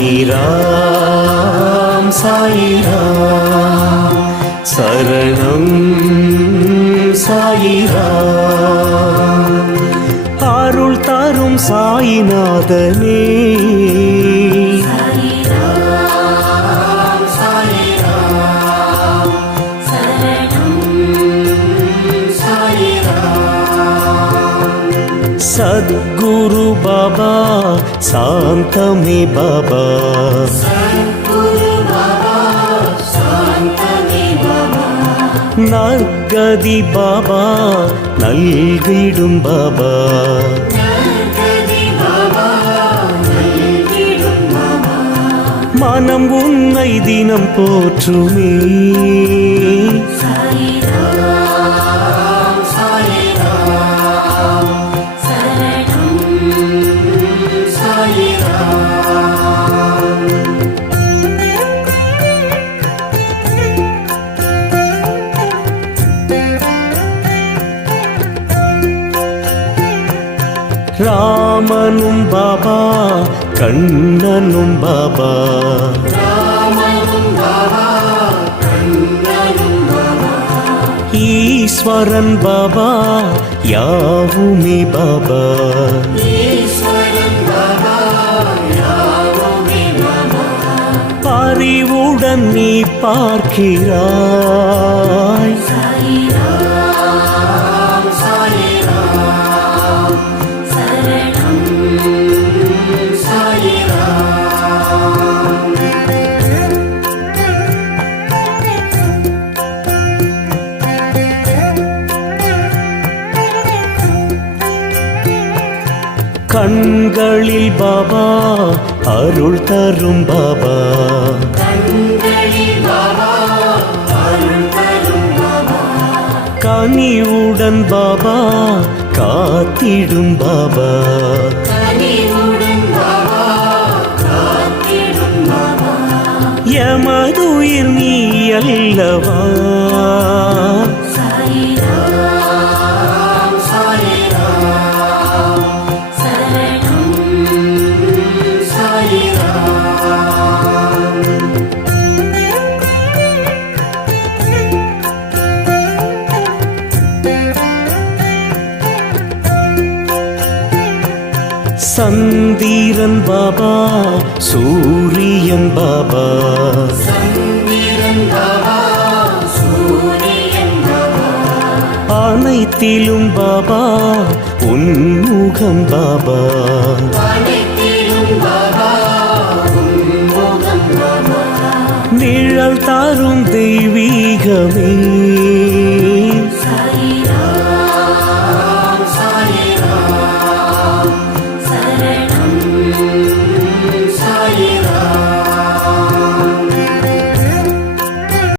சாயிராம் சாயிராம் சரணம் சாயிராம் அருள் தரும் சாயிநாதனே सद्गुरु बाबा शांतमे बाबा नर्गदि बाबा नल्गिडुम बाबा मनम उन्नै दिनम पोற்றுமே ராமனும் பாபா கண்ணனும் பாபா ஈஸ்வரன் பாபா யாவுமே பாபா அறிவுடன் நீ பார்க்கிறாய் கண்களில் பாபா அருள் தரும் பாபா கனிவுடன் பாபா காத்திடும் பாபா எமதுயிர் நீ அல்லவா சந்திரன் பாபா சூரியன் பாபா அனைத்திலும் பாபா உன்முகம் பாபா நிழல் தரும் தெய்வீகமே